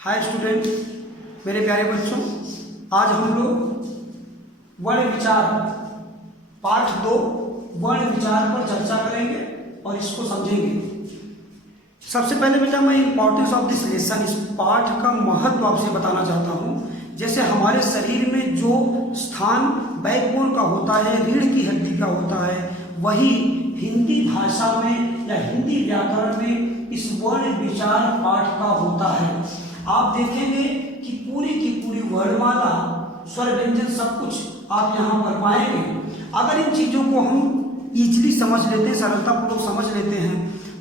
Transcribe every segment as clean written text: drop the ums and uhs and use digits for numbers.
Hi student, मेरे प्यारे बच्चों, आज हम लोग वर्ण विचार पाठ 2 वर्ण विचार पर चर्चा करेंगे और इसको समझेंगे। सबसे पहले बेटा मैं इंपॉर्टेंस ऑफ दिस लेसन, इस पाठ का महत्व आपसे बताना चाहता हूँ। जैसे हमारे शरीर में जो स्थान बैकबोन का होता है, रीढ़ की हड्डी का होता है, वही हिंदी भाषा में या हिंदी व्याकरण में इस वर्ण विचार पाठ का होता है। आप देखेंगे कि पूरी वर्णमाला, स्वर, व्यंजन सब कुछ आप यहाँ पर पाएंगे। अगर इन चीज़ों को हम इजीली समझ लेते हैं, सरलतापूर्वक समझ लेते हैं,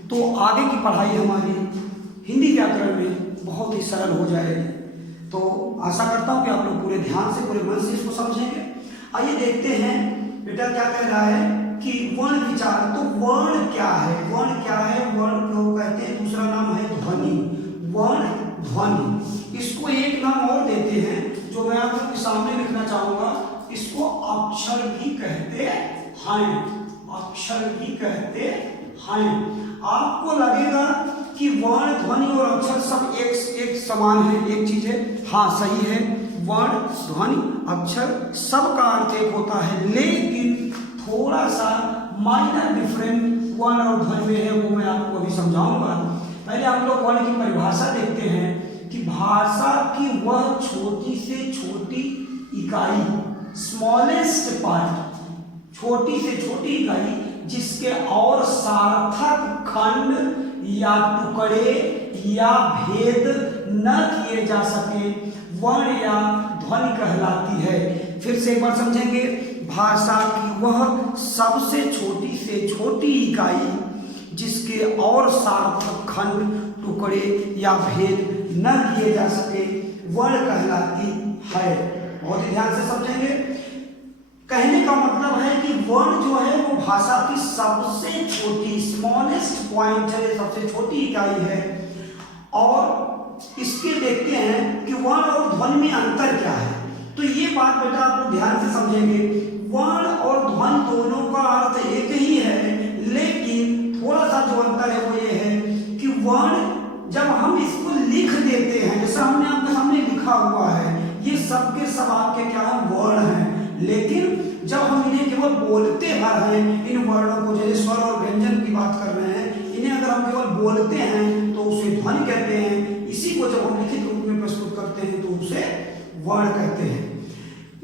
तो आगे की पढ़ाई हमारी हिंदी व्याकरण में बहुत ही सरल हो जाएगी। तो आशा करता हूँ कि आप लोग पूरे ध्यान से, पूरे मन से इसको समझेंगे। आइए देखते हैं बेटा क्या कह रहा है कि वर्ण विचार। तो वर्ण क्या है? वर्ण क्या है? वर्ण को कहते हैं, दूसरा नाम है ध्वनि। वर्ण ध्वनि, इसको एक नाम और देते हैं जो मैं आप लोग के सामने लिखना चाहूंगा। इसको अक्षर भी कहते हैं, अक्षर भी कहते हैं। आपको लगेगा कि वर्ण, ध्वनि और अक्षर सब एक समान है, एक चीज है। हाँ, सही है। वर्ण, ध्वनि, अक्षर सब का अर्थ एक होता है, लेकिन थोड़ा सा माइनर डिफरेंट वर्ण और ध्वनि में है, वो मैं आपको अभी समझाऊंगा। पहले हम लोग वर्ण की परिभाषा देखते हैं कि भाषा की वह छोटी से छोटी इकाई, स्मॉलेस्ट पार्ट, छोटी से छोटी इकाई जिसके और सार्थक खंड या टुकड़े या भेद न किए जा सके, वर्ण या ध्वनि कहलाती है। फिर से एक बार समझेंगे। भाषा की वह सबसे छोटी से छोटी इकाई जिसके और सार्थक खंड, टुकड़े या भेद न किए जा सके, वर्ण कहलाती है। बहुत ही ध्यान से समझेंगे। कहने का मतलब है कि वर्ण जो है वो भाषा की सबसे छोटी, स्मॉलेस्ट पॉइंट है, सबसे छोटी इकाई है। और इसके देखते हैं कि वर्ण और ध्वनि में अंतर क्या है। तो ये बात बेटा आप लोग ध्यान से समझेंगे। वर्ण और ध्वनि दोनों का अर्थ एक ही है, लेकिन थोड़ा सा जो अंतर है वो ये है कि वर्ण जब हम इसको लिख देते हैं, जैसा हमने आपके सामने लिखा हुआ है, ये सब के सब आपके क्या है? वर्ण हैं। लेकिन जब हम इन्हें केवल बोलते भर हैं, इन वर्णों को, जैसे स्वर और व्यंजन की बात कर रहे हैं, इन्हें अगर हम केवल बोलते हैं तो उसे ध्वनि कहते हैं। इसी को जब हम लिखित रूप में प्रस्तुत करते हैं तो उसे वर्ण कहते हैं।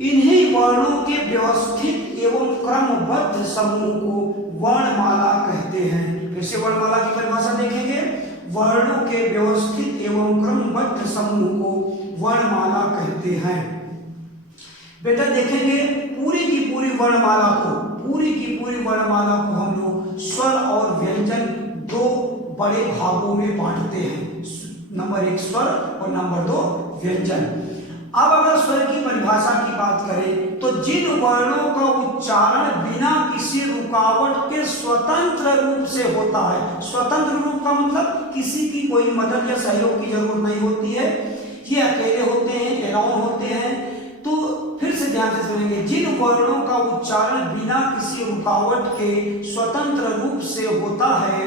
इन्हीं वर्णों के व्यवस्थित एवं क्रमबद्ध समूह को वर्णमाला कहते हैं। फिर से वर्णमाला की परिभाषा देखेंगे। वर्णों के व्यवस्थित एवं क्रमबद्ध समूह को वर्णमाला कहते हैं। बेटा देखेंगे पूरी की पूरी वर्णमाला को हम लोग स्वर और व्यंजन दो बड़े भागों में बांटते हैं। नंबर 1 स्वर और नंबर 2 व्यंजन। अब अगर स्वर की परिभाषा की बात करें तो जिन वर्णों का उच्चारण बिना किसी रुकावट के स्वतंत्र रूप से होता है, स्वतंत्र रूप का मतलब किसी की कोई मदद या सहयोग की जरूरत नहीं होती है, ये अकेले होते हैं, एलाउन होते हैं। तो फिर से ध्यान से सुनेंगे। जिन वर्णों का उच्चारण बिना किसी रुकावट के स्वतंत्र रूप से होता है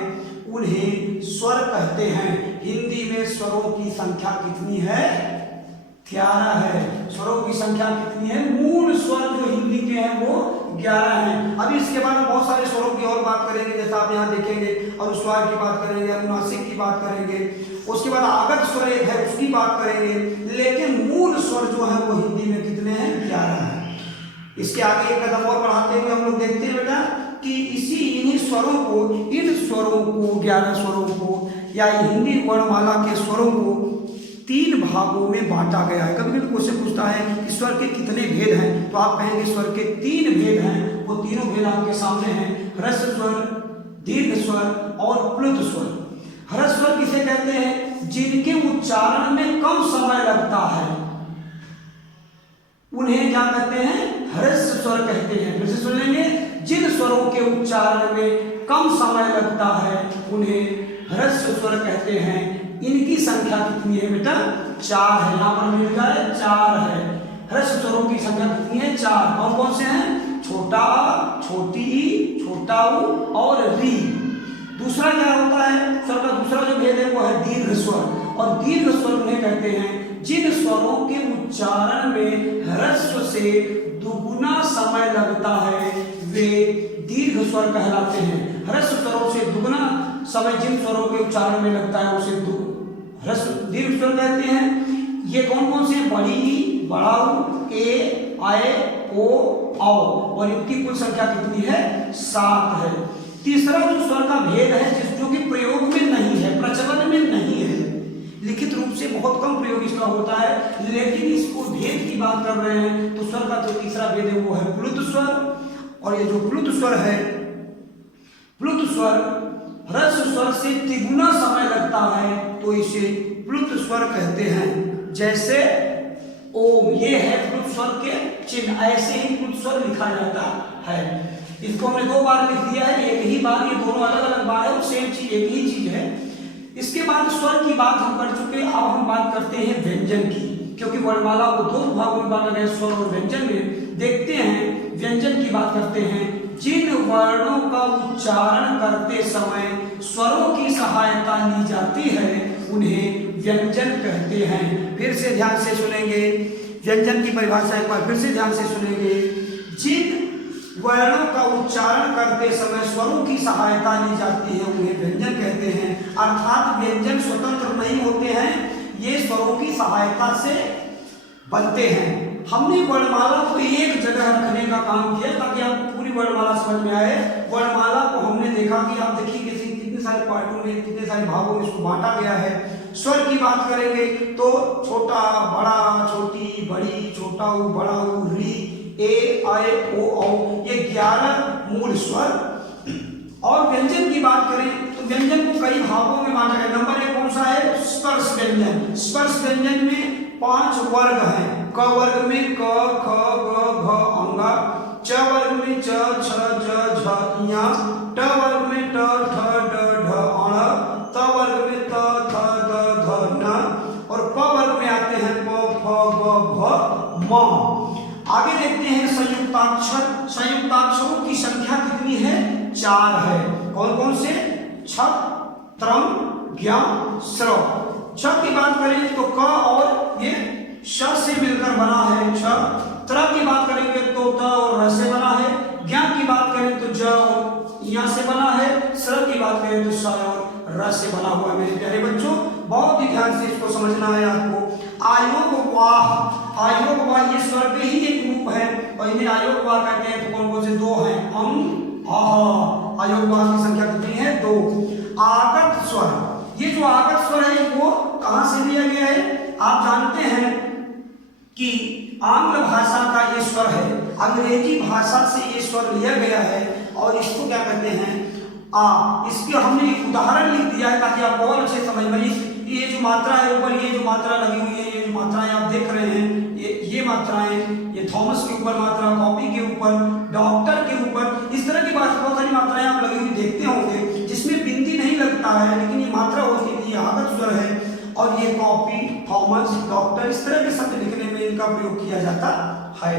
उन्हें स्वर कहते हैं। हिंदी में स्वरों की संख्या कितनी है? 11 है। स्वरों की संख्या कितनी है? मूल स्वर जो हिंदी के हैं वो 11 हैं। अभी इसके बाद में बहुत सारे स्वरों की और बात करेंगे, जैसा आप यहाँ देखेंगे। अनुस्वार की बात करेंगे, अनुनासिक की बात करेंगे, उसके बाद आगत स्वर एक है उसकी बात करेंगे। लेकिन मूल स्वर जो है वो हिंदी में कितने हैं? 11 है। इसके आगे एक कदम और बढ़ाते हुए हम लोग देखते हैं बेटा कि इन्हीं स्वरों को, इन स्वरों को, 11 स्वरों को या हिंदी वर्णमाला के स्वरों को 3 भागों में बांटा गया है। कभी कभी क्वेश्चन पूछता है कि स्वर के कितने भेद हैं, तो आप कहेंगे स्वर के 3 भेद हैं। वो तीनों भेद आपके सामने हैं: ह्रस्व स्वर, दीर्घ स्वर और प्लुत स्वर। ह्रस्व स्वर किसे कहते हैं? जिनके उच्चारण में कम समय लगता है, उन्हें क्या कहते हैं? ह्रस्व स्वर कहते हैं। फिर से सुन लेंगे। जिन स्वरों के उच्चारण में कम समय लगता है उन्हें ह्रस्व स्वर कहते हैं। इनकी संख्या कितनी है बेटा? 4 है। यहाँ पर मिल गया 4 है। ह्रस्व स्वरों की संख्या कितनी है? 4। कौन कौन से हैं? छोटा आ, छोटी ई, छोटा ऊ और री। दूसरा क्या होता है? स्वर का दूसरा जो भेद है वो है दीर्घ स्वर। और दीर्घ स्वर उन्हें कहते हैं जिन स्वरों के उच्चारण में ह्रस्व से दुगुना समय लगता है, वे दीर्घ स्वर कहलाते हैं। ह्रस्व स्वरों से दुगुना समय जिन स्वरों के उच्चारण में लगता है उसे दीर्घ स्वर कहते हैं। ये कौन कौन से हैं? बड़ी ई, बड़ा ऊ, ए, आए, ओ, औ, और इनकी कुल संख्या कितनी है? 7 है। तीसरा जो स्वर का भेद है जो कि प्रयोग में नहीं है, प्रचलन में नहीं है, लिखित रूप से बहुत कम प्रयोग इसका होता है, लेकिन इसको भेद की बात कर रहे हैं तो स्वर का जो तीसरा भेद है वो है प्लुत स्वर। और ये जो प्लुत स्वर है, प्लुत स्वर ह्रस्व स्वर से तिगुना समय लगता है तो इसे प्लुत स्वर कहते हैं। जैसे ओम, ये है प्लुत स्वर के चिन्ह, ऐसे ही प्लुत स्वर लिखा जाता है। इसको हमने 2 बार लिख दिया है, एक ही बार, ये दोनों अलग अलग बार है और सेम चीज एक ही चीज है। इसके बाद स्वर की बात हम कर चुके, अब हम बात करते हैं व्यंजन की, क्योंकि वर्णमाला को 2 भागों में बांटा गया, स्वर और व्यंजन में। देखते हैं व्यंजन की बात करते हैं। जिन वर्णों का उच्चारण करते समय स्वरों की सहायता ली जाती है उन्हें व्यंजन कहते हैं। फिर से ध्यान से सुनेंगे व्यंजन की परिभाषा, एक बार फिर से ध्यान से सुनेंगे। जिन वर्णों का उच्चारण करते समय स्वरों की सहायता ली जाती है उन्हें व्यंजन कहते हैं। अर्थात व्यंजन स्वतंत्र नहीं होते हैं, ये स्वरों की सहायता से बनते हैं। हमने वर्णमाला को एक जगह रखने का काम किया ताकि आपको पूरी वर्णमाला समझ में आए। वर्णमाला को हमने देखा कि आप देखिए कितने सारे पार्टों में, कितने सारे भागों में इसको बांटा गया है। स्वर की बात करेंगे तो छोटा, बड़ा, छोटी, बड़ी, छोटा ऊ, बड़ा ऊ, री, ए, आए, ओ, औ, ये 11 मूल स्वर। और व्यंजन की बात करें तो व्यंजन को कई भागों में बांटा गया। नंबर 1 कौन सा है? स्पर्श व्यंजन। स्पर्श व्यंजन में 5 वर्ग हैं। क वर्ग में क, ख, ग, घ, अंगा। च वर्ग में च, छ, ज, झ, ञ। ट वर्ग में ट, ठ, ड, ढ, अण। त वर्ग में त, थ, द, ध, न। और प वर्ग में आते हैं प, फ, ग, भ, म। आगे देखते हैं संयुक्ताक्षर। संयुक्ताक्षरों की संख्या कितनी है? 4 है। कौन कौन से? छ, त्रम, ज्ञ, स्र। छ की बात करें तो क और ये श से मिलकर बना है छ। त्र की बात करेंगे तो त और र से बना है। ज्ञ की बात करें तो ज और य से बना है। स्र की बात करें तो स और र से बना हुआ है। मेरे प्यारे बच्चों, बहुत ही ध्यान से इसको समझना है आपको। आयोग वाह, आयोग वाह ये स्वर के ही एक रूप है और इन्हें आयोग वाह कहते हैं। तो कौन कौन से? 2 हैं, अं, आह। आयोग वाह की संख्या कितनी है? 2। आगत स्वर, ये जो आगत स्वर है वो कहां से लिया गया है? आप जानते हैं कि आंग्ल भाषा का ये स्वर है, अंग्रेजी भाषा से ये स्वर लिया गया है और इसको क्या कहते हैं? इसके हमने एक उदाहरण लिख दिया है ताकि आप और अच्छे समझ में। ये जो मात्रा है ऊपर, ये जो मात्रा लगी हुई है, ये जो मात्राएं आप देख रहे हैं, ये मात्राएं, ये थॉमस के ऊपर मात्रा, कॉपी के ऊपर, डॉक्टर के ऊपर, इस तरह की बहुत सारी मात्राएं आप लगी हुई देखते होंगे जिसमें बिंदी नहीं लगता है, लेकिन ये मात्रा होती है, ये आगत स्वर है। और ये कॉपी, थॉमस, डॉक्टर, इस तरह के शब्द लिखने में इनका प्रयोग किया जाता है।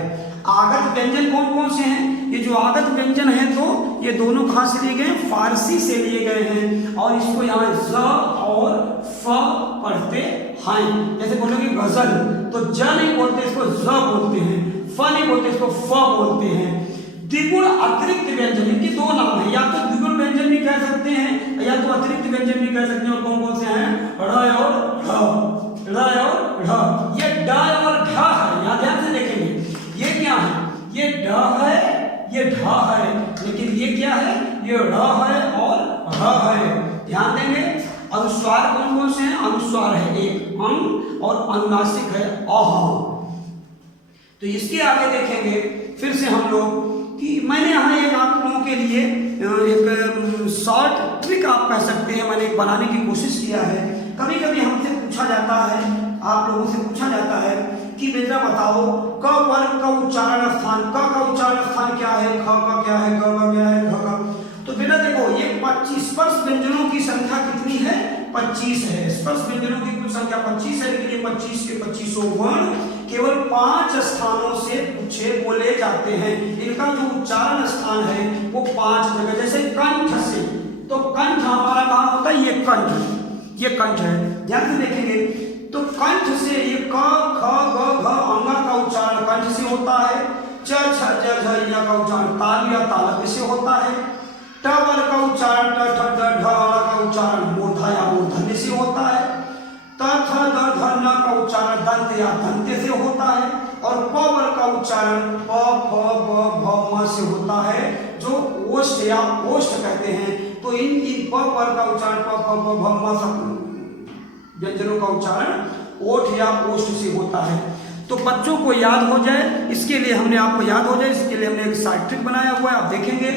आगत व्यंजन कौन कौन से हैं? ये जो आगत व्यंजन है तो ये दोनों कहां से लिए गए? फारसी से लिए गए हैं। और इसको यहाँ ज और फ पढ़ते हैं। जैसे बोलोगे गजल तो ज नहीं बोलते, इसको ज बोलते हैं। फ नहीं बोलते, इसको फ बोलते हैं। द्विगुण अतिरिक्त व्यंजन, इनके 2 नाम है, या तो द्विगुण व्यंजन भी कह सकते हैं या तो अतिरिक्त व्यंजन भी कह सकते हैं। और कौन कौन से हैं? ड़ और ढ, ड़ और ढ। ये ड और ढ है, यहाँ ध्यान से देखेंगे। ये क्या है? ये ड है, ये ढ है, लेकिन ये क्या है? ये ड़ है और ढ है। ध्यान देंगे। अनुस्वार कौन कौन से हैं? अनुस्वार है एक अं और अनुनासिक है अह। तो इसके आगे देखेंगे फिर से हम लोग कि मैंने यहाँ एक आप लोगों के लिए एक शॉर्ट ट्रिक आप कह सकते हैं, मैंने बनाने की कोशिश किया है। कभी कभी हमसे पूछा जाता है, आप लोगों से पूछा जाता है कि बेटा बताओ क वर्ग का उच्चारण स्थान, क का उच्चारण स्थान क्या है, ख का क्या है, ग का क्या है, घ का। तो बेटा देखो ये 25 स्पर्श व्यंजनों की संख्या कितनी है? 25 है। स्पर्श व्यंजनों की कुल संख्या 25 है, लेकिन ये 25 के 25 वर्ण केवल 5 स्थानों से पूछे बोले जाते हैं। इनका जो उच्चारण स्थान है वो 5 जगह, जैसे कंठ से, तो कंठ हमारा कहाँ होता है? ये कंठ, ये कंठ है। ध्यान से देखेंगे तो कंठ से ये क ख ग घ अंगा का उच्चारण कंठ से होता है। च छ ज झ य का उच्चारण तालु या तालव्य से होता है। ट वर का उच्चारण ट ठ ड ढ का उच्चारण मूर्धा या मूर्धन्य से होता है। त थ द ध न का उच्चारण दंत या दंत्य से होता है। और प वर का उच्चारण प फ ब भ म से होता है, जो ओष्ठ या ओष्ठ कहते हैं। तो इन प वर का उच्चारण प फ ब भ म व्यंजनों का उच्चारण ओठ या ओष्ठ से होता है। तो बच्चों को याद हो जाए, इसके लिए हमने आपको याद हो जाए, इसके लिए हमने एक साइट्रिक बनाया हुआ है, आप देखेंगे।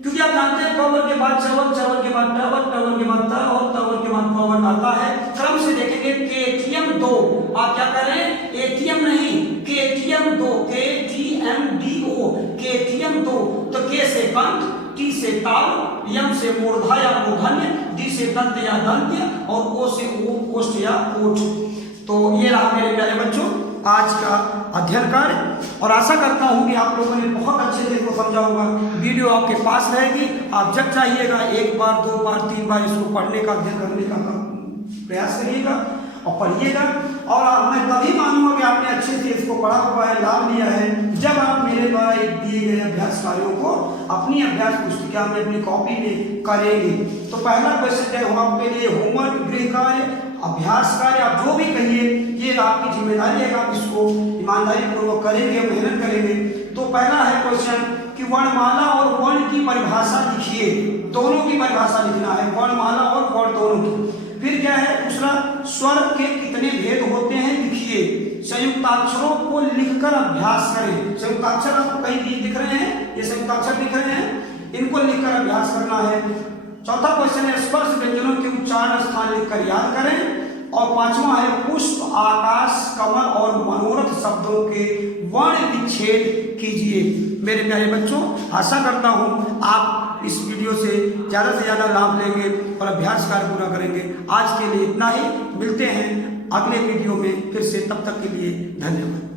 क्योंकि आप जानते हैं कवर के बाद चवर, चवर के बाद टवर, टवर के बाद त और तवर के बाद पवन आता है। क्रम से देखेंगे केटीएम 2, आप क्या कर रहे हैं, एटीएम नहीं, केटीएम 2, KTMDO, केटीएम 2। तो के से कंठ, टी से ताल, यम से मूर्धा या मूर्धन्य, डी से दंत या दंत्य और ओ से ओष्ठ या ओठ। तो ये रहा मेरे प्यारे बच्चों आज का अध्ययन कार्य, और आशा करता हूँ कि आप लोगों ने बहुत अच्छे से इसको समझा होगा। वीडियो आपके पास रहेगी, आप जब चाहिएगा एक बार, दो बार, तीन बार इसको पढ़ने का, अध्ययन करने का प्रयास करिएगा और पढ़िएगा। और मैं तभी मानूंगा कि आपने अच्छे से इसको पढ़ा हुआ है, लाभ लिया है, जब आप मेरे द्वारा दिए गए अभ्यास कार्यों को अपनी अभ्यास पुस्तिका में, अपनी कॉपी में करेंगे। तो पहला क्वेश्चन है हम आपके लिए होमवर्क, गृह कार्य, अभ्यास कार्य, आप जो भी कहिए, ये आपकी जिम्मेदारी है, आप इसको ईमानदारी पूर्वक करेंगे, मेहनत करेंगे। तो पहला है क्वेश्चन कि वर्णमाला और वर्ण की परिभाषा लिखिए। दोनों की परिभाषा लिखना है, वर्णमाला और वर्ण दोनों की। फिर क्या है दूसरा, स्वर के कितने भेद होते हैं लिखिए। संयुक्ताक्षरों को लिखकर अभ्यास करें। संयुक्ताक्षर आपको कहीं भी दिख रहे हैं, ये संयुक्ताक्षर दिख रहे हैं, इनको लिखकर अभ्यास करना है। चौथा क्वेश्चन है स्पर्श व्यंजनों के उच्चारण स्थान लिखकर याद करें। और पांचवा है पुष्प, आकाश, कमल और मनोरथ शब्दों के वर्ण विच्छेद कीजिए। मेरे प्यारे बच्चों, आशा करता हूं आप इस वीडियो से ज़्यादा लाभ लेंगे और अभ्यास कार्य पूरा करेंगे। आज के लिए इतना ही, मिलते हैं अगले वीडियो में फिर से, तब तक के लिए धन्यवाद।